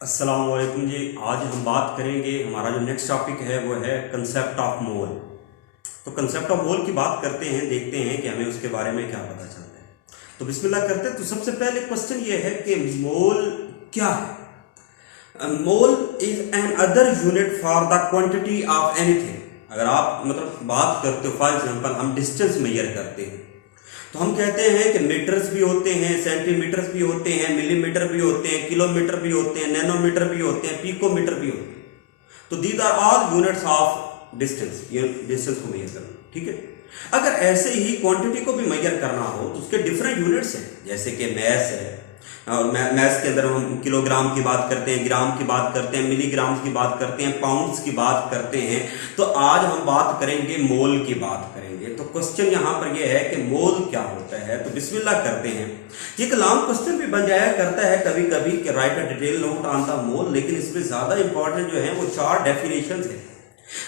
अस्सलाम वालेकुम जी। आज हम बात करेंगे, हमारा जो नेक्स्ट टॉपिक है वो है कंसेप्ट ऑफ मोल। तो कंसेप्ट ऑफ मोल की बात करते हैं, देखते हैं कि हमें उसके बारे में क्या पता चलता है। तो बिस्मिल्लाह करते हैं। तो सबसे पहले क्वेश्चन ये है कि मोल क्या है। Mole is an other unit for the quantity of anything. अगर आप मतलब बात करते हो, फॉर एग्जांपल हम डिस्टेंस मेजर करते हैं तो हम कहते हैं कि मीटर्स भी होते हैं, सेंटीमीटर्स भी होते हैं, मिलीमीटर भी होते हैं, किलोमीटर भी होते हैं, नैनोमीटर भी होते हैं, पिकोमीटर भी होते हैं। तो these are all units of distance, ये डिस्टेंस को मेजर करना। ठीक है। अगर ऐसे ही क्वांटिटी को भी मेजर करना हो तो उसके डिफरेंट यूनिट्स हैं, जैसे कि मैस है, और मैथ्स के अंदर हम किलोग्राम की बात करते हैं, ग्राम की बात करते हैं, मिलीग्राम की बात करते हैं, पाउंड्स की बात करते हैं। तो आज हम बात करेंगे मोल की बात करेंगे। तो क्वेश्चन यहाँ पर यह है कि मोल क्या होता है। तो बिस्मिल्लाह करते हैं। एक लॉन्ग क्वेश्चन भी बन जाया करता है कभी कभी कि right a detail note on the mole, लेकिन इसमें ज्यादा इंपॉर्टेंट जो है वो 4 डेफिनेशन है।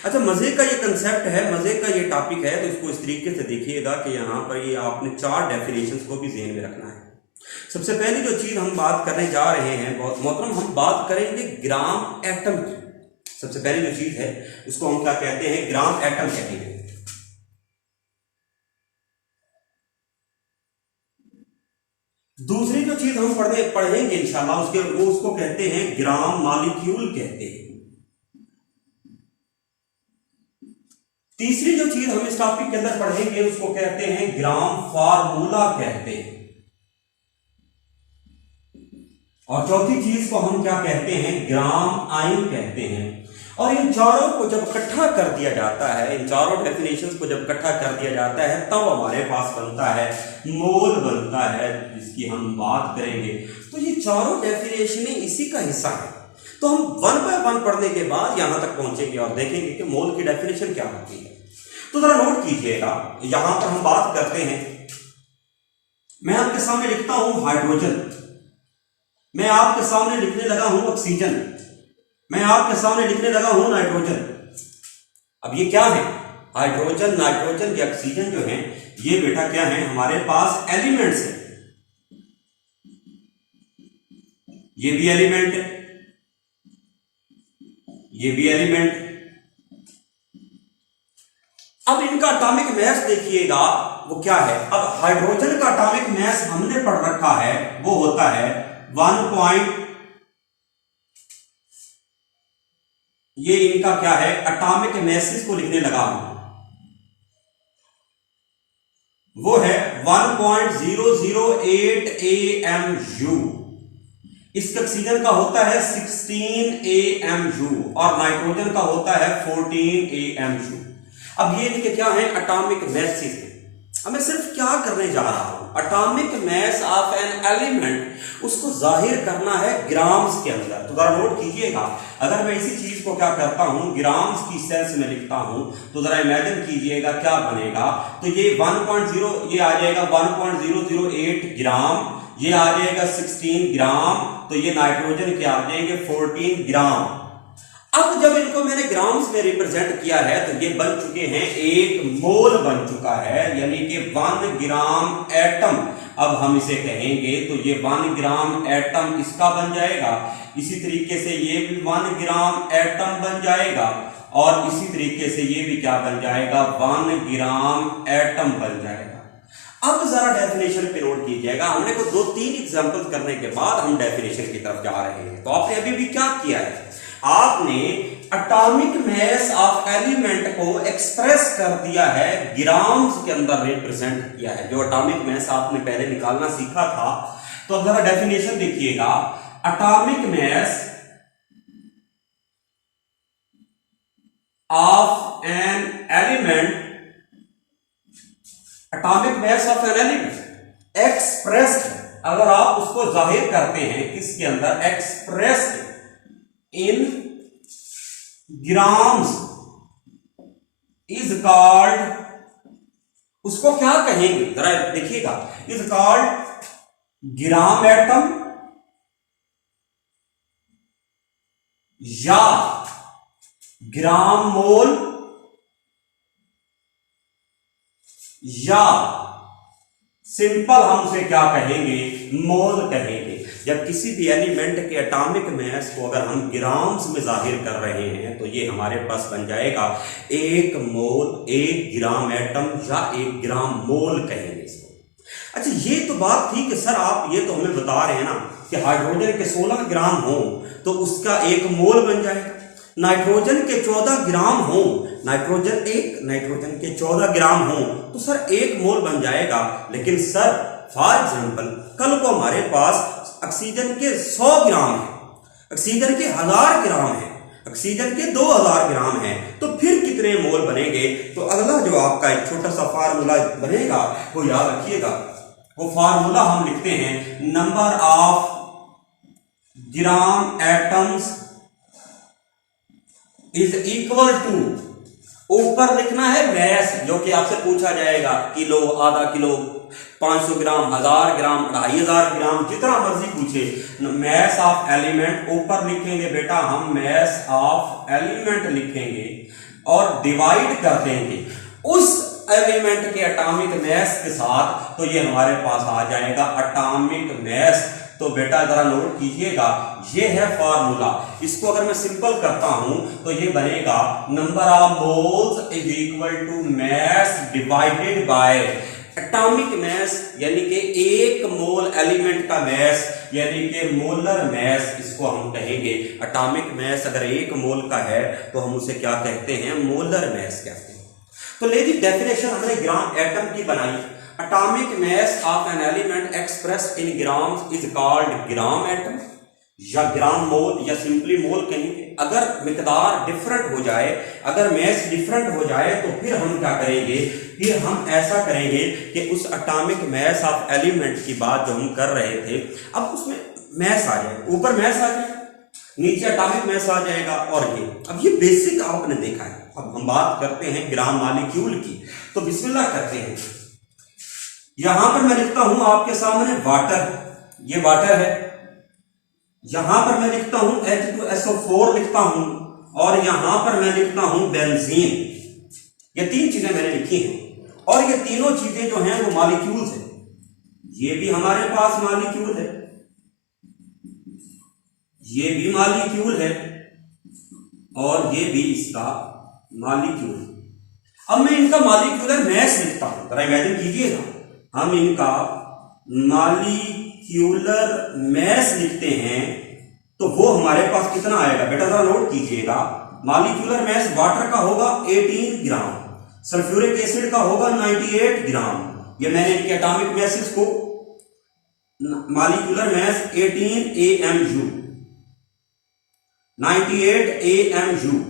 अच्छा, मजे का ये कंसेप्ट है, मजे का ये टॉपिक है, तो इसको इस तरीके से देखिएगा कि यहाँ पर ये आपने 4 डेफिनेशन को भी ध्यान में रखना है। सबसे पहली जो चीज हम बात करने जा रहे हैं बहुत मोहतरम, हम बात करेंगे ग्राम एटम की। सबसे पहली जो चीज है उसको हम क्या कहते हैं, ग्राम एटम कहते हैं। दूसरी जो चीज हम पढ़ेंगे इंशाल्लाह उसको कहते हैं ग्राम मॉलिक्यूल कहते हैं। तीसरी जो चीज हम इस टॉपिक के अंदर पढ़ेंगे उसको कहते हैं ग्राम फार्मूला कहते हैं। और चौथी चीज को हम क्या कहते हैं, ग्राम आयन कहते हैं। और इन चारों को जब इकट्ठा कर दिया जाता है, इन चारों डेफिनेशंस को जब इकट्ठा कर दिया जाता है तब हमारे पास बनता है मोल बनता है, जिसकी हम बात करेंगे। तो ये चारों डेफिनेशन इसी का हिस्सा है। तो हम वन बाय वन पढ़ने के बाद यहां तक पहुंचेंगे और देखेंगे कि मोल की डेफिनेशन क्या होती है। तो जरा नोट कीजिएगा, यहां पर हम बात करते हैं, मैं आपके सामने लिखता हूं हाइड्रोजन, मैं आपके सामने लिखने लगा हूं ऑक्सीजन, मैं आपके सामने लिखने लगा हूं नाइट्रोजन। अब ये क्या है, हाइड्रोजन, नाइट्रोजन, ये ऑक्सीजन जो है ये बेटा क्या है, हमारे पास एलिमेंट्स है। ये भी एलिमेंट है, ये भी एलिमेंट है। अब इनका एटॉमिक मैस देखिएगा वो क्या है। अब हाइड्रोजन का एटॉमिक मैस हमने पढ़ रखा है, वो होता है 1 ये इनका क्या है, एटॉमिक मैसेज को लिखने लगा हूं, वो है 1.008 AMU। इस ऑक्सीजन का होता है 16 AMU और नाइट्रोजन का होता है 14 AMU। अब ये इनके क्या है, एटॉमिक मैसेज है। अब मैं सिर्फ क्या करने जा रहा हूं, atomic mass of an element उसको जाहिर करना है ग्राम्स के अंदर। तो जरा नोट कीजिएगा, अगर मैं इसी चीज को क्या करता हूं, ग्राम्स की सेंस में लिखता हूं, तो जरा इमेजिन कीजिएगा क्या बनेगा। तो ये 1.0 ये आ जाएगा 1.008 ग्राम, ये आ जाएगा 16 ग्राम, तो ये नाइट्रोजन के आ जाएंगे 14 ग्राम। अब जब इनको मैंने ग्राम्स में रिप्रेजेंट किया है तो ये बन चुके हैं, एक मोल बन चुका है, यानी कि 1 ग्राम एटम। अब हम इसे कहेंगे तो ये 1 ग्राम एटम इसका बन जाएगा। इसी तरीके से ये भी 1 ग्राम एटम बन जाएगा और इसी तरीके से ये भी क्या बन जाएगा, 1 ग्राम एटम बन जाएगा। अब जरा डेफिनेशन पे नोट कीजिएगा, हमने को 2-3 एग्जांपल करने के बाद हम डेफिनेशन की तरफ जा रहे हैं। तो आपने अभी भी क्या किया है, आपने एटॉमिक मैस ऑफ एलिमेंट को एक्सप्रेस कर दिया है, ग्राम्स के अंदर रिप्रेजेंट किया है, जो एटॉमिक मैस आपने पहले निकालना सीखा था। तो अब जरा डेफिनेशन देखिएगा, atomic mass of an element, atomic mass of an element expressed, अगर आप उसको जाहिर करते हैं किसके अंदर, expressed in grams is called, उसको क्या कहेंगे जरा देखिएगा, इज कॉल्ड ग्राम एटम या ग्राम मोल या सिंपल हम उसे क्या कहेंगे, मोल कहेंगे। जब किसी भी एलिमेंट के एटॉमिक मास को अगर हम ग्राम्स में जाहिर कर रहे हैं तो ये हमारे पास बन जाएगा 1 मोल, 1 ग्राम एटम या 1 ग्राम मोल कहेंगे इसको। अच्छा, ये तो बात थी कि सर आप ये तो हमें बता रहे हैं ना कि हाइड्रोजन के 16 ग्राम हो तो उसका 1 मोल बन जाएगा, नाइट्रोजन के 14 ग्राम हो, नाइट्रोजन के 14 ग्राम हो तो सर 1 मोल बन जाएगा। लेकिन सर फॉर एग्जाम्पल कल को हमारे पास ऑक्सीजन के 100 ग्राम है, ऑक्सीजन के 1000 ग्राम है, ऑक्सीजन के 2000 ग्राम है, तो फिर कितने मोल बनेंगे? तो अगला जो आपका एक छोटा सा फार्मूला बनेगा वो याद रखिएगा। वो फार्मूला हम लिखते हैं number of gram atoms is equal to, ऊपर लिखना है मैस, जो कि आपसे पूछा जाएगा किलो, आधा किलो, 500 ग्राम, 1000 ग्राम, 2500 ग्राम, जितना मर्जी पूछे। मैस ऑफ एलिमेंट ऊपर लिखेंगे बेटा हम, मैस ऑफ एलिमेंट लिखेंगे और डिवाइड कर देंगे उस एलिमेंट के एटॉमिक मैस के साथ, तो ये हमारे पास आ जाएगा एटॉमिक मैस। तो बेटा जरा नोट कीजिएगा, ये है फार्मूला। इसको अगर मैं सिंपल करता हूं तो ये बनेगा number of moles is equal to mass divided by atomic mass, यानी कि 1 मोल एलिमेंट का मैस, यानी कि मोलर मैस इसको हम कहेंगे। एटॉमिक मैस अगर 1 मोल का है तो हम उसे क्या कहते हैं, मोलर मैस कहते हैं। तो लेकिन डेफिनेशन हमने ग्राम एटम की बनाई। Atomic mass of an element expressed in grams is called gram atom या ग्राम मोल या सिंपली मोल कहेंगे। अगर मिकदार डिफरेंट हो जाए, अगर मैस डिफरेंट हो जाए तो फिर हम क्या करेंगे, फिर हम ऐसा करेंगे कि उस एटॉमिक मैस ऑफ एलिमेंट की बात जो हम कर रहे थे, अब उसमें मैस आ जाए, ऊपर मैस आ जाए, नीचे एटॉमिक मैस आ जाएगा। और ये अब ये बेसिक आपने देखा है। अब हम बात करते हैं ग्राम मॉलिक्यूल की, तो बिस्मिल्लाह करते हैं। यहां पर मैं लिखता हूं आपके सामने वाटर, ये वाटर है। यहां पर मैं लिखता हूं H2SO4 लिखता हूं, और यहां पर मैं लिखता हूं बेंजीन। ये 3 चीजें मैंने लिखी हैं, और ये तीनों चीजें जो हैं वो मॉलिक्यूल्स हैं। ये भी हमारे पास मॉलिक्यूल है, ये भी मॉलिक्यूल है, और ये भी इसका मॉलिक्यूल है। अब मैं इनका मॉलिक्यूलर मैस लिखता हूं, जरा इमेजिन कीजिएगा, हम इनका मॉलिक्यूलर मैस लिखते हैं तो वो हमारे पास कितना आएगा बेटा, जरा नोट कीजिएगा। मॉलिक्यूलर मैस वाटर का होगा 18 ग्राम, सल्फ्यूरिक एसिड का होगा 98 ग्राम। ये मैंने इनके एटॉमिक मैसेज को, मॉलिक्यूलर मैस 18 AMU, 98 AMU,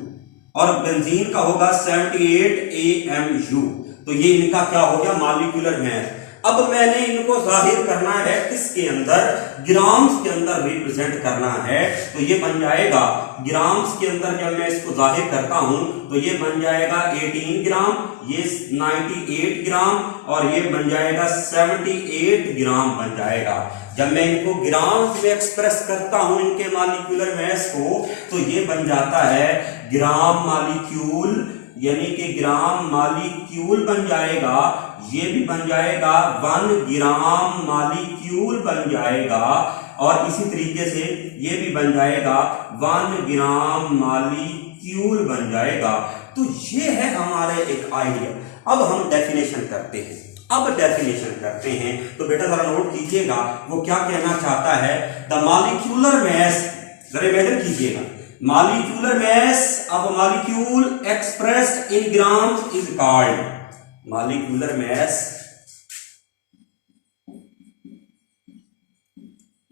और बेंजीन का होगा 78 AMU। तो ये इनका क्या हो गया, मॉलिक्यूलर मैस। अब मैंने इनको जाहिर करना है किसके अंदर, ग्राम्स के अंदर रिप्रेजेंट करना है। तो ये बन जाएगा ग्राम्स के अंदर, जब मैं इसको जाहिर करता हूं तो ये बन जाएगा 18 ग्राम, ये 98 ग्राम, और ये बन जाएगा 78 ग्राम बन जाएगा। जब मैं इनको ग्राम्स में एक्सप्रेस करता हूं इनके मॉलिक्यूलर मैस को, तो ये बन जाता है ग्राम मॉलिक्यूल, यानी कि ग्राम मॉलिक्यूल बन जाएगा। ये भी बन जाएगा 1 ग्राम मॉलिक्यूल बन जाएगा, और इसी तरीके से ये भी बन जाएगा 1 ग्राम मॉलिक्यूल बन जाएगा। तो ये है हमारे एक आइडिया। अब हम डेफिनेशन करते हैं, तो बेटा जरा नोट कीजिएगा वो क्या कहना चाहता है। द मॉलिक्यूलर मैस, जरा इमेजिन कीजिएगा, molecular mass of a molecule expressed in grams is called, molecular mass,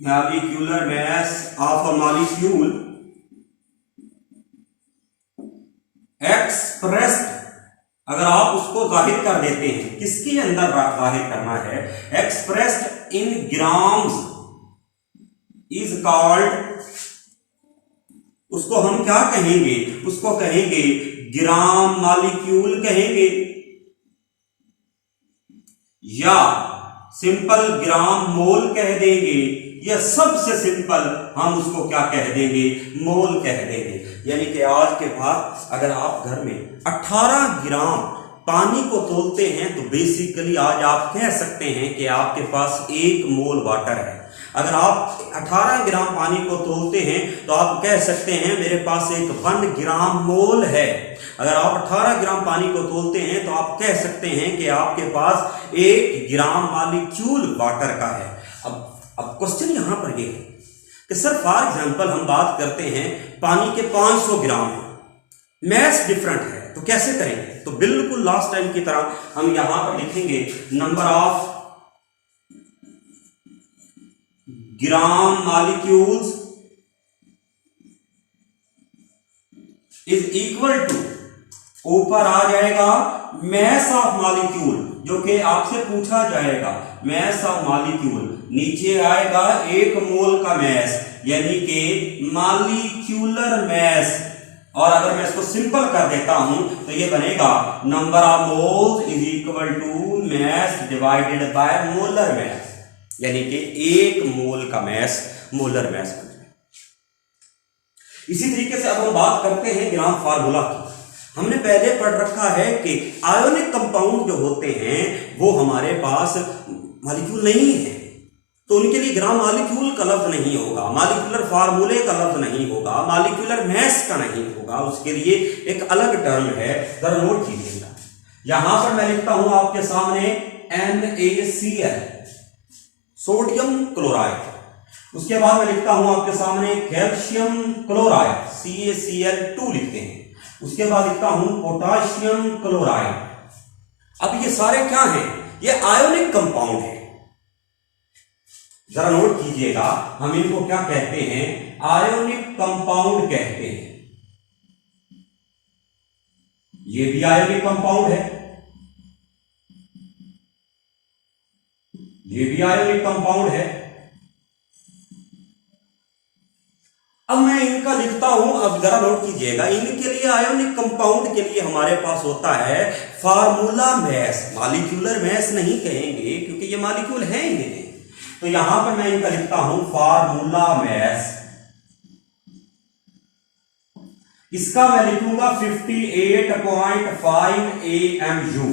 molecular mass of a molecule expressed, अगर आप उसको जाहिर कर देते हैं, किसके अंदर जाहिर करना है, expressed in grams is called, उसको हम क्या कहेंगे, उसको कहेंगे ग्राम मॉलिक्यूल कहेंगे, या सिंपल ग्राम मोल कह देंगे, या सबसे सिंपल हम उसको क्या कह देंगे, मोल कह देंगे। यानी कि आज के बाद अगर आप घर में 18 ग्राम पानी को तोलते हैं तो बेसिकली आज आप कह सकते हैं कि आपके पास 1 मोल वाटर है। अगर आप 18 ग्राम पानी को तोलते हैं तो आप कह सकते हैं मेरे पास एक 1 ग्राम मोल है। अगर आप 18 ग्राम पानी को तोलते हैं तो आप कह सकते हैं कि आपके पास 1 ग्राम मॉलिक्यूल वाटर का है। अब क्वेश्चन यहां पर ये है कि सर फॉर एग्जांपल हम बात करते हैं पानी के 500 ग्राम, मैस डिफरेंट है, तो कैसे करेंगे? तो बिल्कुल लास्ट टाइम की तरह हम यहां पर लिखेंगे number of gram molecules is equal to, ऊपर आ जाएगा मैस ऑफ मॉलिक्यूल जो कि आपसे पूछा जाएगा, मैस ऑफ मॉलिक्यूल, नीचे आएगा 1 मोल का मैस यानी कि मॉलिक्यूलर मैस। और अगर मैं इसको सिंपल कर देता हूं तो ये बनेगा number of moles is equal to mass divided by molar mass, यानी कि 1 मोल का मैस मोलर मैस बन जाए। इसी तरीके से अब हम बात करते हैं ग्राम फार्मूला की। हमने पहले पढ़ रखा है कि आयोनिक कंपाउंड जो होते हैं वो हमारे पास मॉलिक्यूल नहीं है, तो उनके लिए ग्राम मॉलिक्यूल का लफ्ज नहीं होगा, मॉलिक्यूलर फार्मूले का लफ्ज नहीं होगा, मॉलिक्यूलर मैस का नहीं होगा, उसके लिए एक अलग टर्म है, जरा नोट कीजिएगा। यहां पर मैं लिखता हूं आपके सामने NaCl, सोडियम क्लोराइड। उसके बाद मैं लिखता हूं आपके सामने कैल्शियम क्लोराइड, CaCl2 लिखते हैं। उसके बाद लिखता हूं पोटाशियम क्लोराइड। अब ये सारे क्या हैं? ये आयोनिक कंपाउंड है। जरा नोट कीजिएगा, हम इनको क्या कहते हैं? आयोनिक कंपाउंड कहते हैं। ये भी आयोनिक कंपाउंड है, ये भी आयोनिक कंपाउंड है। अब मैं इनका लिखता हूं, अब जरा नोट कीजिएगा, इनके लिए आयोनिक कंपाउंड के लिए हमारे पास होता है फार्मूला मैस, मॉलिक्यूलर मैस नहीं कहेंगे क्योंकि ये मॉलिक्यूल है ही नहीं। तो यहां पर मैं इनका लिखता हूं फार्मूला मैस, इसका मैं लिखूंगा 58.5 AMU,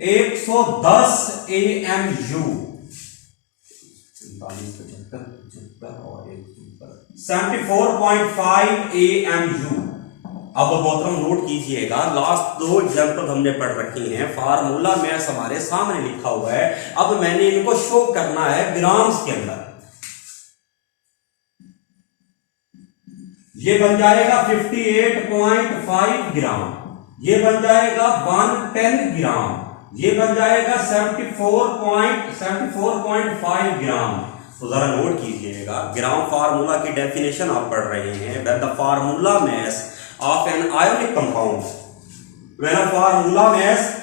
110 AMU, 74.5 AMU। अब मोहतरम नोट कीजिएगा, लास्ट 2 एग्जांपल हमने पढ़ रखी हैं, फार्मूला मैस हमारे सामने लिखा हुआ है। अब मैंने इनको शो करना है ग्राम्स के अंदर। ये बन जाएगा 58.5 ग्राम, ये बन जाएगा 110 ग्राम, ये बन जाएगा 74.5 ग्राम। तो जरा नोट कीजिएगा, ग्राम फार्मूला की डेफिनेशन आप पढ़ रहे हैं। When the formula mass of an ionic compound, when a formula mass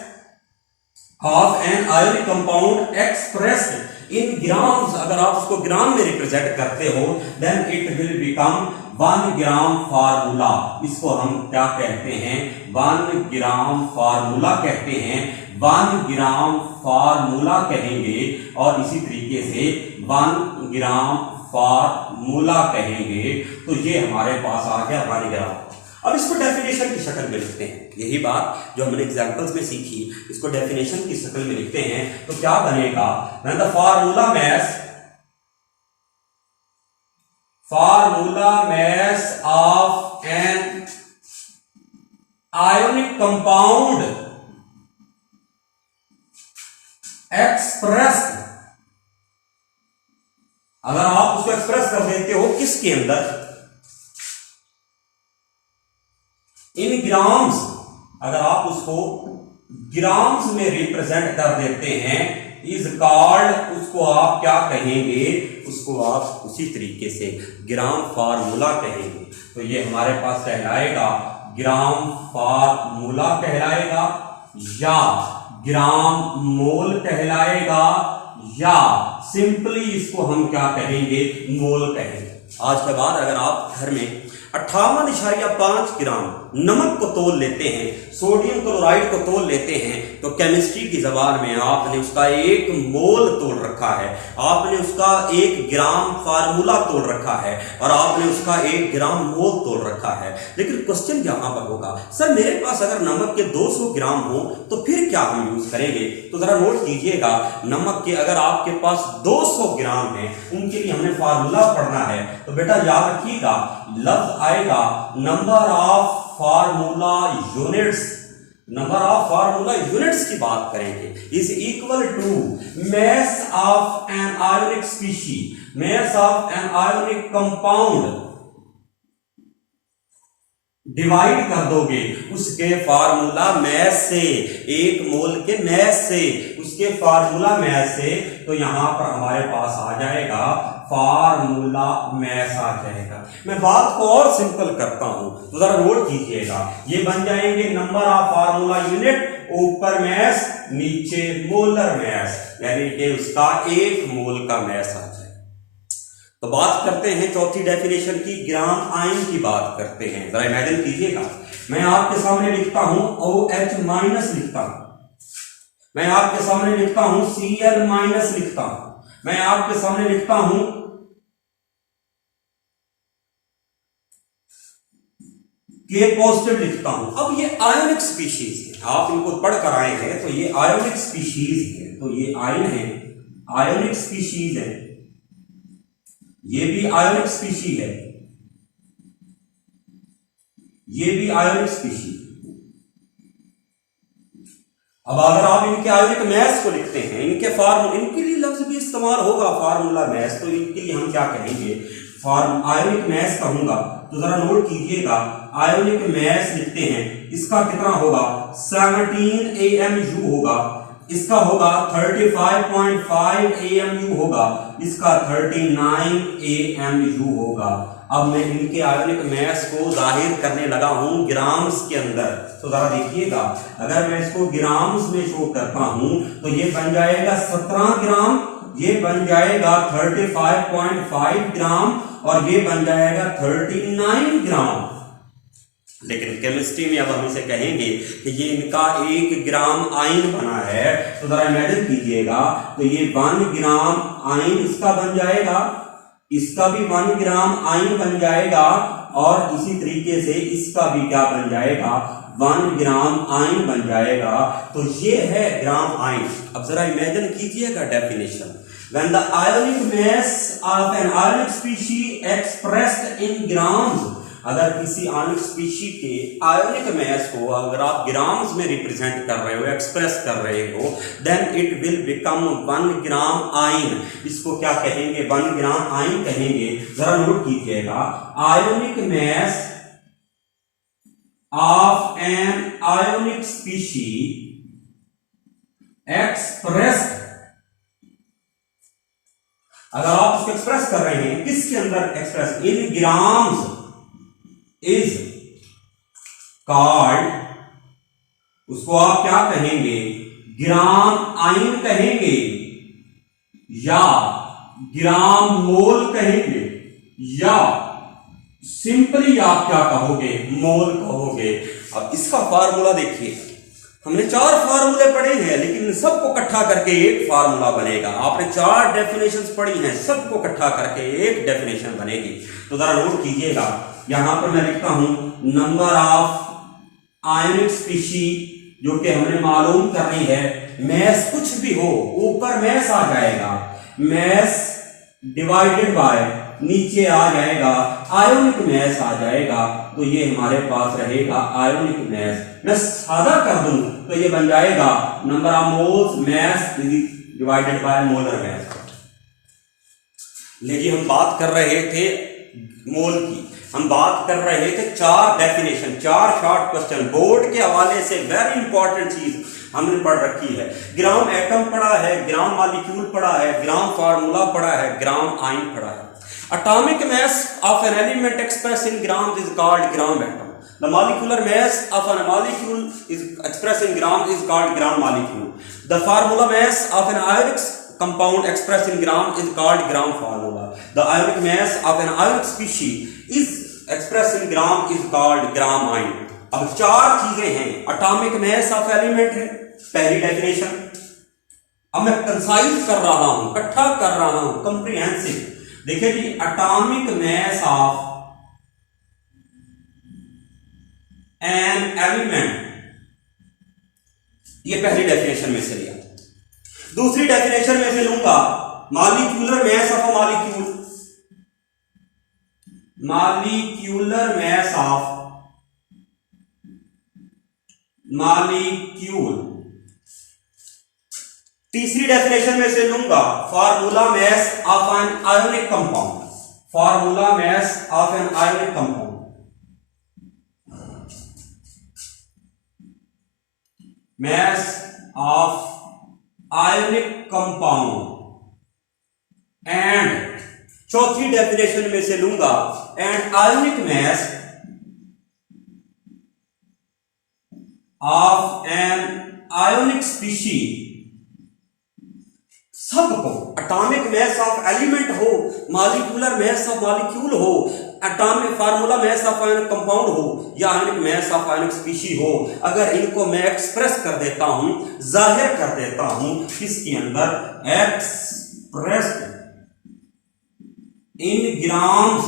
of an ionic compound expressed in grams, अगर आप उसको ग्राम में रिप्रेजेंट करते हो, then it will become 1 gram formula. इसको हम क्या कहते हैं? 1 ग्राम फार्मूला कहते हैं, 1 ग्राम फार्मूला कहेंगे। और इसी तरीके से 1 ग्राम फार्मूला कहेंगे। तो ये हमारे पास आ गया 1 ग्राम। अब इसको डेफिनेशन की शक्ल में लिखते हैं, यही बात जो हमने एग्जांपल्स में सीखी, इसको डेफिनेशन की शक्ल में लिखते हैं। तो क्या बनेगा? When the formula mass of an ionic compound expressed, अगर आप उसको एक्सप्रेस कर देते हो किसके अंदर? इन ग्राम्स, अगर आप उसको ग्राम्स में रिप्रेजेंट कर देते हैं, इज कॉल्ड, उसको आप क्या कहेंगे? उसको आप उसी तरीके से ग्राम फार्मूला कहेंगे। तो ये हमारे पास कहलाएगा ग्राम फार्मूला कहलाएगा, या ग्राम मोल कहलाएगा, या सिंपली इसको हम क्या कहेंगे? मोल कहेंगे। आज के बाद अगर आप घर में 58.5 ग्राम नमक को तोल लेते हैं, सोडियम क्लोराइड को तोल लेते हैं, तो केमिस्ट्री की जबान में आपने उसका 1 मोल तोल रखा है, आपने उसका 1 ग्राम फार्मूला तोल रखा है और आपने उसका 1 ग्राम मोल तोल रखा है। लेकिन क्वेश्चन यहां पर होगा, सर मेरे पास अगर नमक के 200 ग्राम हो तो फिर क्या हम यूज करेंगे? तो जरा नोट कीजिएगा, नमक के अगर आपके पास 200 ग्राम है, उनके लिए हमने फार्मूला पढ़ना है। तो बेटा याद रखिएगा, लफ्ज आएगा number of formula units. Number of formula units की बात करेंगे, is equal to mass of an ionic species, mass of an ionic compound divide कर दोगे उसके फार्मूला मैथ से, 1 मोल के मैथ से, उसके फार्मूला मैथ से, तो यहां पर हमारे पास आ जाएगा फार्मूला मैथ आ जाएगा। मैं बात को और सिंपल करता हूं, तो जरा नोट कीजिएगा, ये बन जाएंगे नंबर ऑफ फार्मूला यूनिट, ऊपर मैथ नीचे मोलर मैथ, यानी कि उसका 1 मोल का मैथ आ जाएगा। तो बात करते हैं चौथी डेफिनेशन की, ग्राम आयन की बात करते हैं। जरा इमेजिन कीजिएगा, मैं आपके सामने लिखता हूं OH माइनस लिखता हूं, मैं आपके सामने लिखता हूं Cl माइनस लिखता हूं, मैं आपके सामने लिखता हूं K पॉजिटिव लिखता हूं। अब ये आयोनिक स्पीशीज है, आप इनको पढ़ कर आए हैं, तो ये आयोनिक स्पीशीज है, तो ये आयन है, आयोनिक स्पीशीज है, ये भी आयोनिक स्पीशीज है, ये भी आयोनिक स्पीशीज। अब अगर आप इनके आयोनिक मैस को लिखते हैं, इनके लिए लफ्ज भी इस्तेमाल होगा फार्मूला मैस, तो इनके लिए हम क्या कहेंगे? आयोनिक मैस कहूंगा। तो जरा नोट कीजिएगा, आयोनिक मैस लिखते हैं, इसका कितना होगा? 17 AMU होगा, इसका होगा 35.5 AMU होगा, इसका 39 AMU होगा। अब मैं इनके आयोनिक मैस को जाहिर करने लगा हूं ग्राम्स के अंदर, तो जरा देखिएगा, अगर मैं इसको ग्राम्स में शो करता हूं तो ये बन जाएगा 17 ग्राम, ये बन जाएगा 35.5 ग्राम और ये बन जाएगा 39 ग्राम। लेकिन केमिस्ट्री में अब हम इसे कहेंगे कि ये इनका 1 ग्राम आयन बना है, तो जरा इमेजिन कीजिएगा, तो ये 1 ग्राम आयन इसका बन जाएगा, इसका भी 1 ग्राम आयन बन जाएगा और इसी तरीके से इसका भी क्या बन जाएगा? 1 ग्राम आयन बन जाएगा। तो ये है ग्राम आयन। अब जरा इमेजिन कीजिएगा definition, when the ionic mass of an ionic species expressed in grams, अगर किसी आयोनिक स्पीशी के आयोनिक मैस को अगर आप ग्राम्स में रिप्रेजेंट कर रहे हो, एक्सप्रेस कर रहे हो, then it will become 1 gram ion. इसको क्या कहेंगे? 1 ग्राम आयन कहेंगे। जरा नोट कीजिएगा, ionic mass of an ionic species expressed, अगर आप उसको एक्सप्रेस कर रहे हैं, किसके अंदर express? In grams is called, उसको आप क्या कहेंगे? ग्राम आयन कहेंगे या ग्राम मोल कहेंगे या सिंपली आप क्या कहोगे? मोल कहोगे। अब इसका फार्मूला देखिए, हमने 4 फार्मूले पढ़े हैं, लेकिन सबको इकट्ठा करके एक फार्मूला बनेगा। आपने 4 डेफिनेशंस पढ़ी हैं, सबको इकट्ठा करके एक डेफिनेशन बनेगी। तो जरा नोट कीजिएगा, यहां पर मैं लिखता हूं नंबर ऑफ आयोनिक स्पीशी, जो कि हमने मालूम करनी है। मैस कुछ भी हो, ऊपर मैस आ जाएगा, मैस डिवाइडेड बाय नीचे आ जाएगा आयोनिक मैस आ जाएगा, तो ये हमारे पास रहेगा आयोनिक मैस। मैं सादा कर दूं तो ये बन जाएगा number of moles mess divided by molar mess. लेकिन हम बात कर रहे थे मोल की, हम बात कर रहे थे 4 डेफिनेशन, 4 शॉर्ट क्वेश्चन बोर्ड के हवाले से वेरी इंपॉर्टेंट चीज हमने पढ़ रखी है। ग्राम एटम पढ़ा है, ग्राम मॉलिक्यूल पढ़ा है, ग्राम फार्मूला पढ़ा है, ग्राम आयन पढ़ा है। Atomic mass of an element expressed in grams is called gram atom. The molecular mass of a molecule is expressed in grams is called gram molecule. The formula mass of an ionic compound expressed in gram is called gram formula. The ionic mass of an ionic species is expressed in gram is called gram ion. अब चार चीजें हैं. Atomic mass of element है पहली definition. अब मैं concise कर रहा हूं, इकट्ठा कर रहा हूं, कंप्रिहेंसिव. देखिए जी, atomic mass of an element, ये पहली डेफिनेशन में से लिया. दूसरी डेफिनेशन में से लूंगा molecular mass of a molecule. Molecular mass of molecule. तीसरी डेफिनेशन में से लूंगा formula mass of an ionic compound. Formula mass of an ionic compound. mass of ionic compound. and चौथी डेफिनेशन में से लूंगा and ionic mass of an ionic species. सबको atomic mass of element हो, मॉलिक्यूलर मैस ऑफ मॉलिक्यूल हो, atomic formula mass of ionic compound हो या आयनिक mass of ionic species हो, अगर इनको मैं एक्सप्रेस कर देता हूं, जाहिर कर देता हूं किसके अंदर, expressed in grams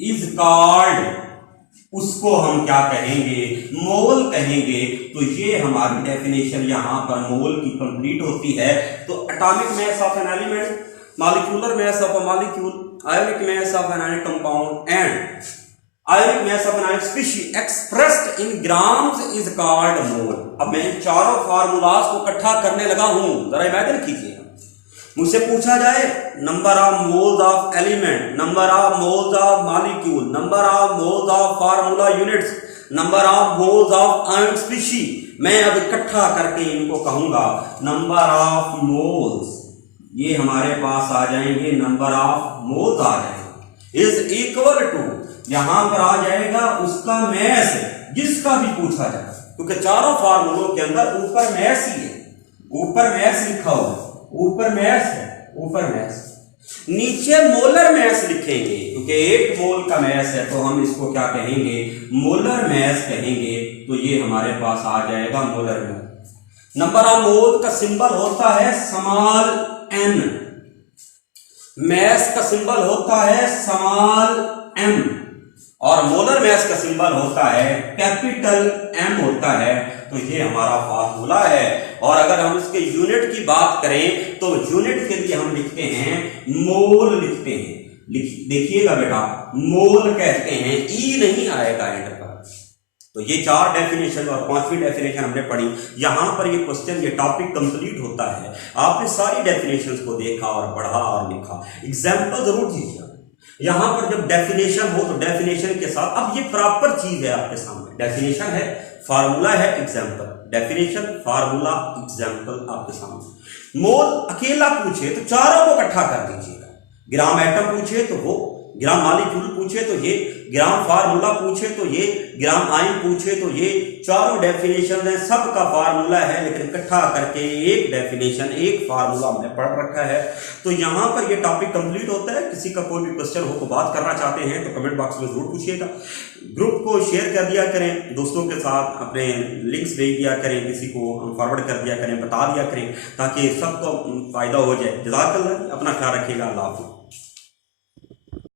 is called, उसको हम क्या कहेंगे, मोल कहेंगे. तो ये हमारी डेफिनेशन यहां पर मोल की कंप्लीट होती है. तो atomic mass of an element, molecular mass of a molecule, ionic mass of an ionic compound and ionic mass of an ionic species expressed in grams is called mole. अब मैं इन चारों formulas को इकट्ठा करने लगा हूं. जरा इमेजिन कीजिए, मुझसे पूछा जाए number of moles of element, number of moles of molecule, number of moles of formula units, number of moles of ionic species. मैं अब इकट्ठा करके इनको कहूंगा नंबर ऑफ मोल्स. ये हमारे पास आ जाएंगे, नंबर ऑफ मोल्स आ जाएंगे इज इक्वल टू, यहां पर आ जाएगा उसका मैस, जिसका भी पूछा जाए, क्योंकि चारों फार्मूलों के अंदर ऊपर मैस ही है. ऊपर मैस लिखा हुआ, ऊपर मैस है, ऊपर मैस, नीचे मोलर मैस लिखेंगे, क्योंकि 1 मोल का मैस है तो हम इसको क्या कहेंगे, मोलर मैस कहेंगे. तो ये हमारे पास आ जाएगा molar mass. Number of mole का सिंबल होता है स्मॉल n, मैस का सिंबल होता है स्मॉल m, और मोलर मैस का सिंबल होता है कैपिटल M होता है. तो ये हमारा फार्मूला है. और अगर हम इसके यूनिट की बात करें तो यूनिट के लिए हम लिखते हैं मोल, लिखते हैं. देखिएगा बेटा, मोल कहते हैं, ई नहीं आएगा एंड पर. तो ये 4 डेफिनेशन और 5वीं डेफिनेशन हमने पढ़ी. यहां पर ये क्वेश्चन, ये टॉपिक कंप्लीट होता है. आपने सारी डेफिनेशंस को देखा और पढ़ा और लिखा. एग्जाम्पल जरूर दीजिए. यहां पर जब डेफिनेशन हो तो डेफिनेशन के साथ, अब ये प्रॉपर चीज है आपके सामने. डेफिनेशन है, फार्मूला है, एग्जाम्पल. डेफिनेशन, फार्मूला, एग्जाम्पल आपके सामने. मोल अकेला पूछे तो चारों को इकट्ठा कर दीजिएगा. ग्राम एटम पूछे तो वो, ग्राम मॉलिक्यूल पूछे तो ये, ग्राम फार्मूला पूछे तो ये, ग्राम आयन पूछे तो ये. चारों डेफिनेशन है, सबका फार्मूला है, लेकिन इकट्ठा करके एक डेफिनेशन, एक फार्मूला हमने पढ़ रखा है. तो यहां पर ये टॉपिक कंप्लीट होता है. किसी का कोई भी क्वेश्चन हो, को बात करना चाहते हैं तो कमेंट बॉक्स में जरूर पूछिएगा. ग्रुप को शेयर कर दिया करें दोस्तों के साथ, अपने लिंक्स भेज दिया करें, किसी को फॉरवर्ड कर दिया करें, बता दिया करें, ताकि सबको फायदा हो जाए. जज़ाकल्लाह. अपना ख्याल रखिएगा. अल्लाह हाफ़िज़.